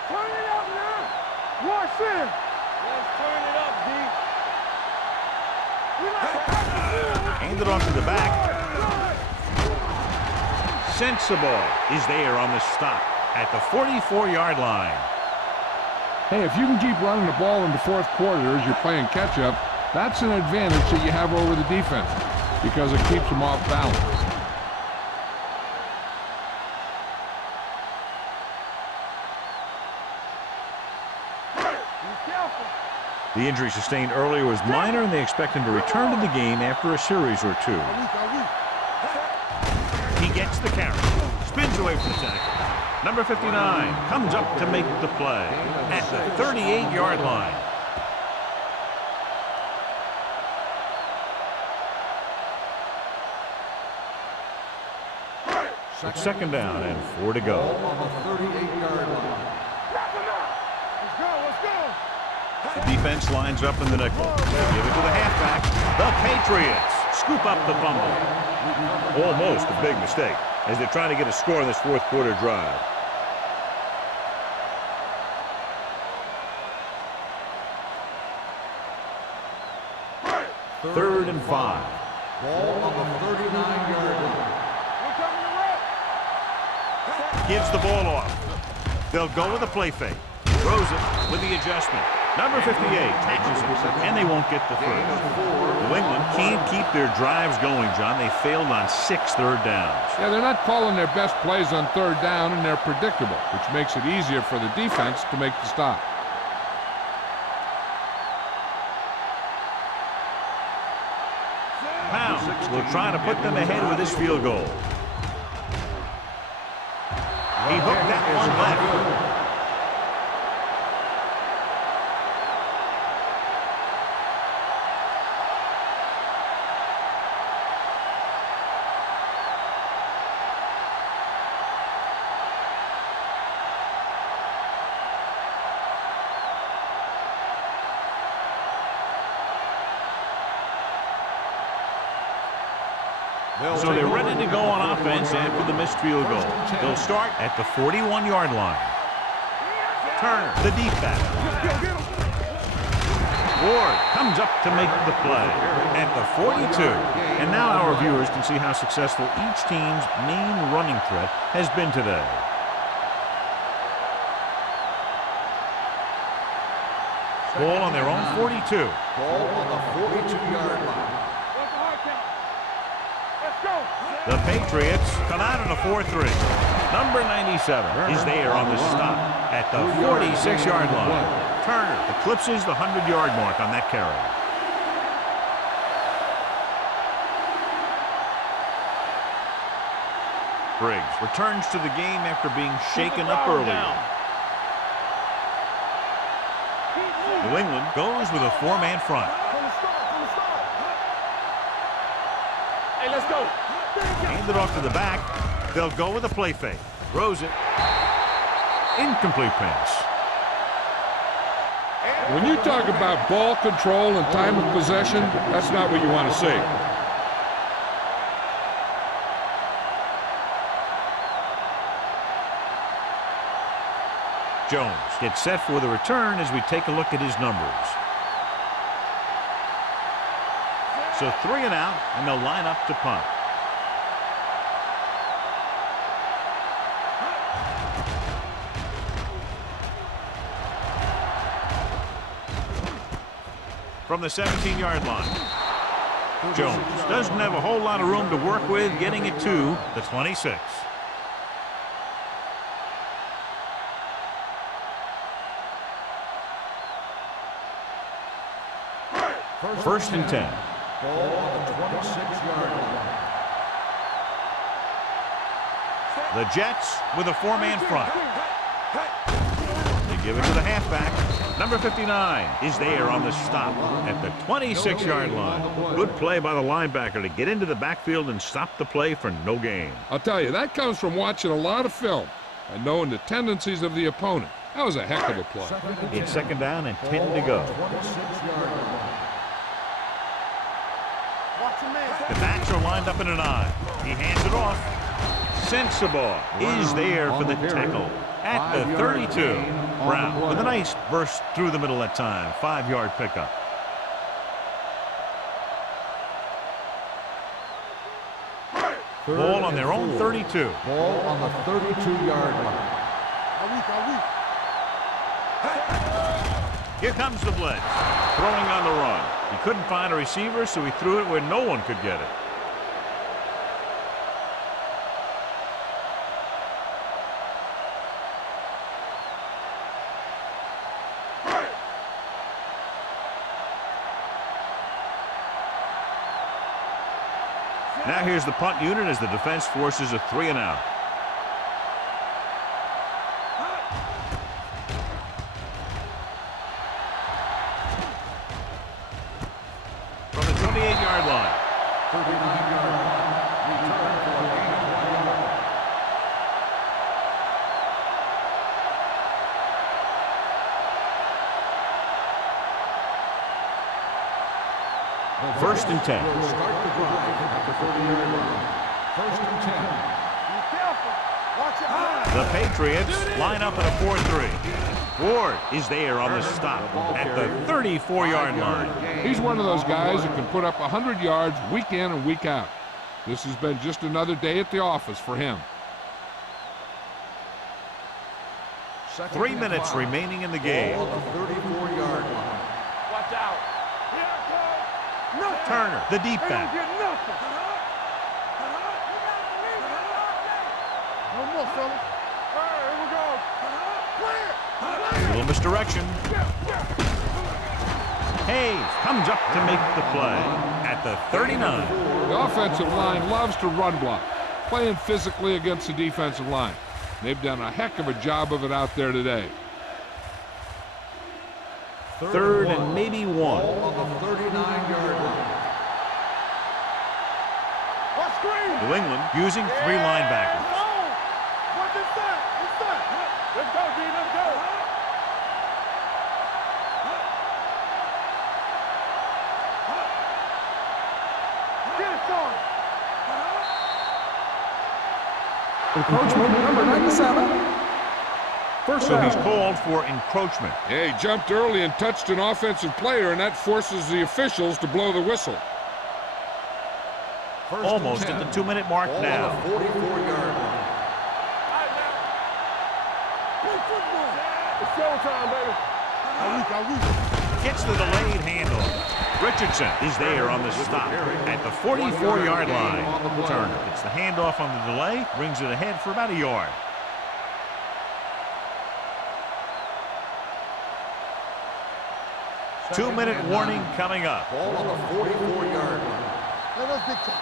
Turn it up now. Watch in. Let's turn it up, D. Hand it off to the back. Sensible is there on the stop at the 44-yard line. Hey, if you can keep running the ball in the fourth quarter as you're playing catch-up, that's an advantage that you have over the defense because it keeps them off balance. The injury sustained earlier was minor, and they expect him to return to the game after a series or two. He gets the carry, spins away from the tackle. Number 59 comes up to make the play at the 38-yard line. It's second down and 4 to go. On the 38-yard line. Let's go. The defense lines up in the nickel. They give it to the halfback. The Patriots scoop up the fumble. Almost a big mistake as they're trying to get a score in this fourth quarter drive. Third and 5. Ball on the 39-yard line. Gives the ball off. They'll go with a play fake. Throws it with the adjustment. Number 58 tackles him, and they won't get the first. New England can't keep their drives going, John. They failed on 6 third downs. Yeah, they're not calling their best plays on third down, and they're predictable, which makes it easier for the defense to make the stop. Pounds will try to put them ahead with this field goal. He hooked that one left. So they're ready to go on offense after the missed field goal. They'll start at the 41-yard line. Turner, the deep back. Ward comes up to make the play at the 42. And now our viewers can see how successful each team's main running threat has been today. Ball on their own 42. Ball on the 42-yard line. The Patriots come out in a 4-3. Number 97 is there on the stop at the 46-yard line. Turner eclipses the 100-yard mark on that carry. Briggs returns to the game after being shaken up earlier. New England goes with a 4-man front. Hey, let's go. Hand it off to the back. They'll go with a play fake. Throws it. Incomplete pass. When you talk about ball control and time of possession, that's not what you want to see. Jones gets set for the return as we take a look at his numbers. So 3 and out, and they'll line up to punt. From the 17-yard line. Jones doesn't have a whole lot of room to work with, getting it to the 26. First and 10. Ball on the 26-yard line. The Jets with a 4-man front. They give it to the halfback. Number 59 is there on the stop at the 26-yard line. Good play by the linebacker to get into the backfield and stop the play for no gain. I'll tell you, that comes from watching a lot of film and knowing the tendencies of the opponent. That was a heck of a play. It's second down and 10 to go. 26-yard line. The backs are lined up in an eye. He hands it off. Sensible is there for the tackle at the 32. Brown with a nice burst through the middle that time. 5-yard pickup. Ball on their own 32. Ball on the 32-yard line. Here comes the blitz. Throwing on the run. He couldn't find a receiver, so he threw it where no one could get it. Now here's the punt unit as the defense forces a 3-and-out. From the 28-yard line. 39-yard line. Return for a gain of 1 yard. First and 10. Will start the drive at the 30-yard line. First and 10. Be careful. Watch your eyes. The Patriots line up in a 4-3. Ward is there on the stop at the 34-yard line. He's one of those guys that can put up 100 yards week in and week out. This has been just another day at the office for him. 3 minutes remaining in the game. Ball on the 34-yard line. Watch out. Here it comes. Nothing. Turner, the deep They don't back. get nothing. No more, fellas. All right, here we go. Clear. A little misdirection. Hayes comes up to make the play at the 39. The offensive line loves to run block, playing physically against the defensive line. They've done a heck of a job of it out there today. Third and maybe 1. Ball on the 39-yard line. What screen? New England using 3 linebackers. What's this that? What's that? Let's go, D. Let's go. Get it, son. Encroachment number 97. First So he's down. called for encroachment. Yeah, he jumped early and touched an offensive player, and that forces the officials to blow the whistle. First and Almost 10. at the 2-minute mark Ball now. on the 44-yard line. All right, now. Play football. It's showtime, baby. Gets the delayed handoff. Richardson is there on the stop at the 44-yard line. Turner gets the handoff on the delay, brings it ahead for about a yard. Second 2-minute and warning 9. coming up. Ball on the 44-yard line. Let us dictate.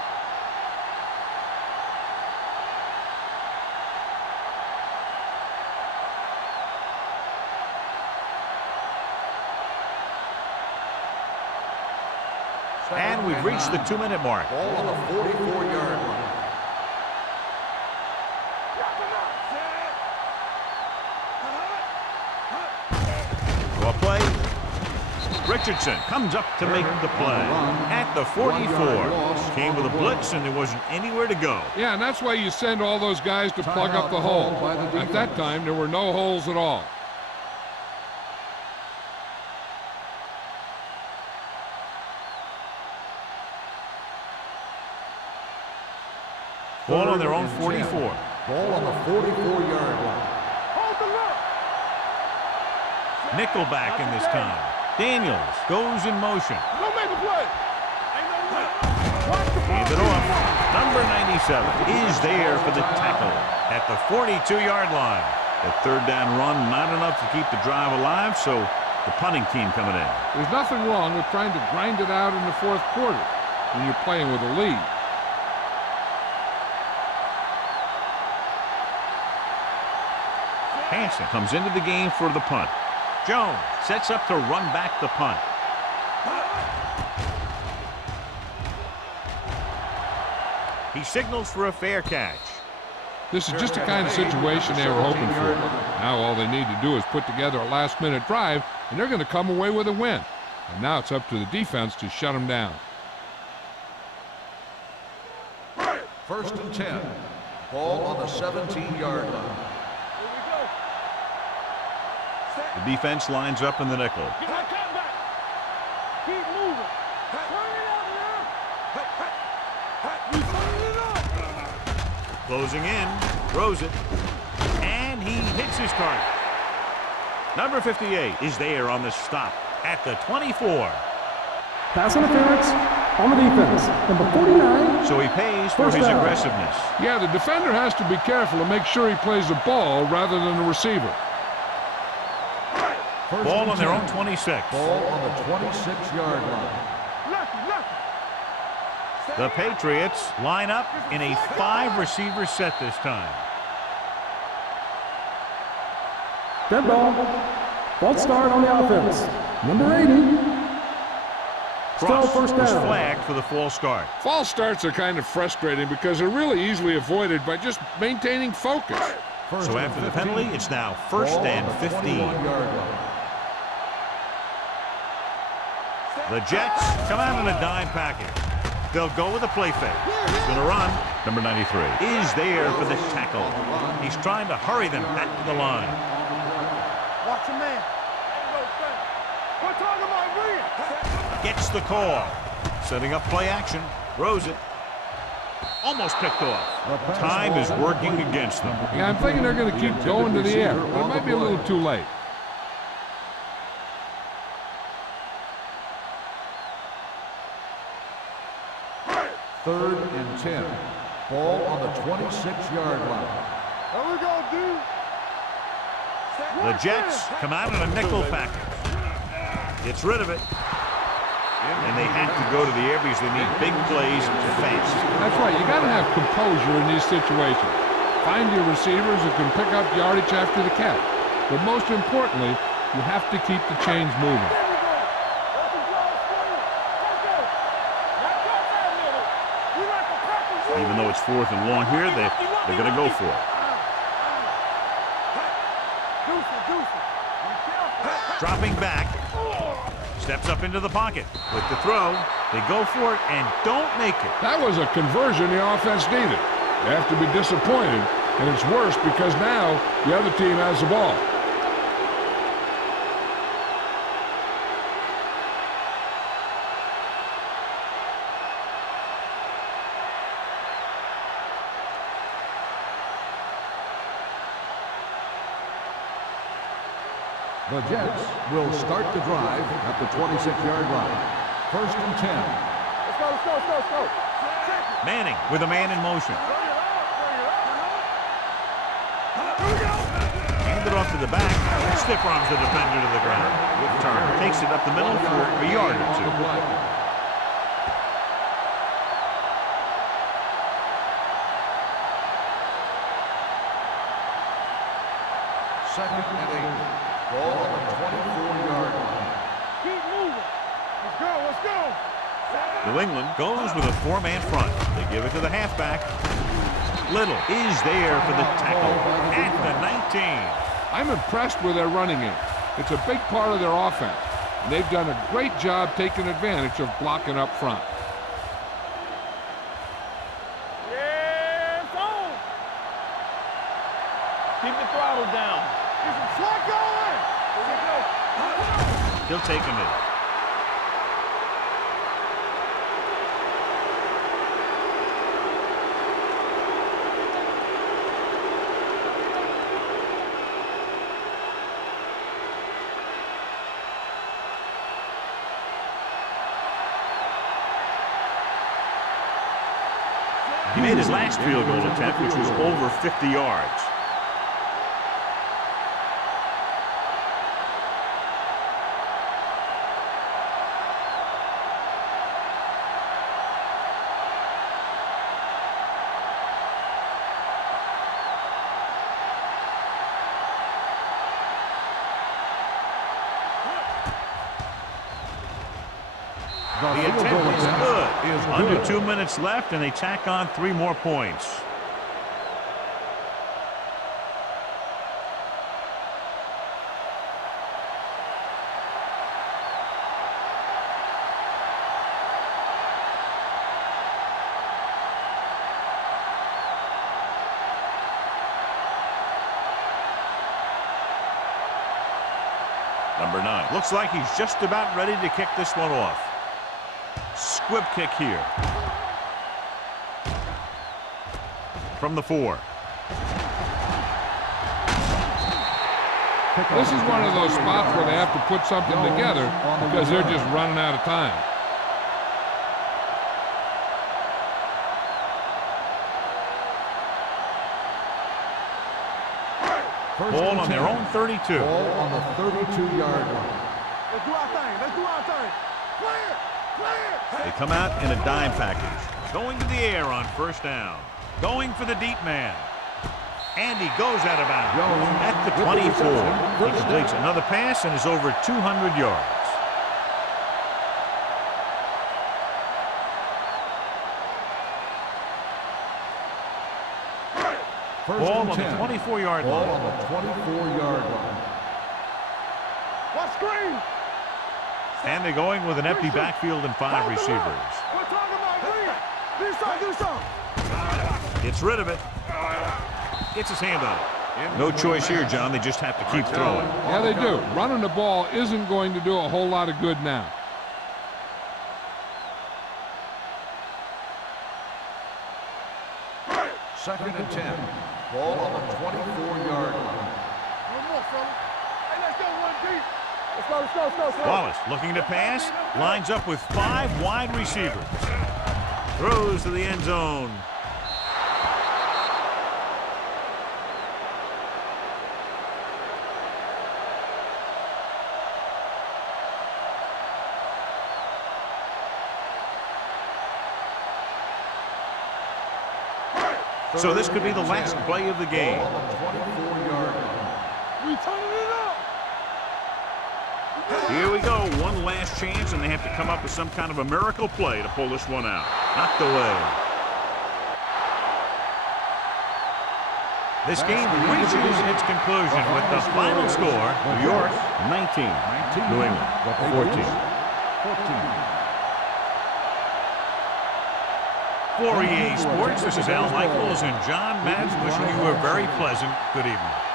And we've reached the 2-minute mark. Ball on the 44-yard line. Well play. Richardson comes up to make the play at the 44. Came with a blitz and there wasn't anywhere to go. Yeah, and that's why you send all those guys to plug up the hole. At that time, there were no holes at all. Ball on their own 44. Ball on the 44-yard line. Hold the look. Nickelback in this time. Daniels goes in motion. Don't make a play. Ain't no way. Watch the ball. Hand it off. Number 97 is there for the tackle at the 42-yard line. The third down run not enough to keep the drive alive, so the punting team coming in. There's nothing wrong with trying to grind it out in the fourth quarter when you're playing with a lead. Hansen comes into the game for the punt. Jones sets up to run back the punt. He signals for a fair catch. This is just the kind of situation they were hoping for. Now all they need to do is put together a last-minute drive, and they're going to come away with a win. And now it's up to the defense to shut them down. First and 10. Ball on the 17-yard line. Here we go. Set. The defense lines up in the nickel. Get my cat back. Keep moving. Turn it up now. You turn it up. Closing in, throws it, and he hits his target. Number 58 is there on the stop at the 24. Pass interference on the defense. Number 49. So he pays for First his down. aggressiveness. Yeah, the defender has to be careful and make sure he plays the ball rather than the receiver. First Ball and on their 10. own 26. Ball on the 26-yard line. The Patriots line up in a 5-receiver set this time. Dead ball. False start on the offense. Number 80. Still Cross first was down. flagged for the false start. False starts are kind of frustrating because they're really easily avoided by just maintaining focus. First So and after the 15. penalty, it's now first Ball on and the 15. 21-yard line. The Jets come out in a dime package. They'll go with a play fake. He's going to run. Number 93 is there for the tackle. He's trying to hurry them back to the line. Watch a man. Ain't no thing. We're talking about bringing. Gets the call. Setting up play action. Throws it. Almost picked off. Time is working against them. Yeah, I'm thinking they're going to keep going to the air, but it might be a little too late. Third and 10. Ball on the 26-yard line. Here we go, dude. The Jets come out in a nickel package. Gets rid of it. And they have to go to the air because they need big plays fast. That's right. You got to have composure in these situations. Find your receivers who can pick up yardage after the catch. But most importantly, you have to keep the chains moving. There we go. Let the ball spin. Let's go. Now go that middle. We like a purple. Even though it's 4th and long here, they're going to go for it. Deuce it, deuce it. Be careful. Dropping back. Steps up into the pocket. With the throw, they go for it and don't make it. That was a conversion the offense needed. They have to be disappointed, and it's worse because now the other team has the ball. The Jets will start the drive at the 26-yard line. First and 10. Let's go, let's go, let's go, let's go. Check it. Manning with a man in motion. Bring it up, bring it up. Here we go. Hand it off to the back. Stiff arms the defender to the ground. Turner takes it up the middle for a yard or two. Second and 8. Ball on the 24-yard line. Keep moving. Let's go, let's go. New England goes with a 4-man front. They give it to the halfback. Little is there for the tackle at the 19. I'm impressed with their running game. It's a big part of their offense, and they've done a great job taking advantage of blocking up front. Yeah, it's on. Keep the throttle down. Get some slack going. Here we go. He'll take a minute. He made his last field goal attempt, which was over 50 yards. The attempt is good. Under 2 minutes left, and they tack on 3 more points. number 9. Looks like he's just about ready to kick this one off. Squib kick here. From the 4. This is one of those spots where they have to put something together because they're just running out of time. Ball on their own 32. Ball on the 32-yard line. Let's do our thing. Let's do our thing. Clear! Clear! They come out in a dime package. Going to the air on first down. Going for the deep man. And he goes out of bounds at the 24. He completes another pass and is over 200 yards. Ball on the 24-yard Ball line. on the 24-yard line. What screen? And they're going with an empty backfield and 5 receivers. We're talking about green. Do something. Gets rid of it. Gets his hand on it. No choice here, John. They just have to keep throwing. Yeah, they do. Running the ball isn't going to do a whole lot of good now. Second and 10. Ball on the 24-yard line. One more, fella. Hey, let's go one deep. Let's go. Wallace looking to pass. Lines up with 5 wide receivers. Throws to the end zone. So this could be the last play of the game. Ball on the 24-yard line. We turning it up. Here we go. One last chance, and they have to come up with some kind of a miracle play to pull this one out. Knocked away. This game reaches its conclusion with the final score, New York 19, New England 14. For EA Sports, this is Al Michaels and John Madden wishing you a very pleasant good evening.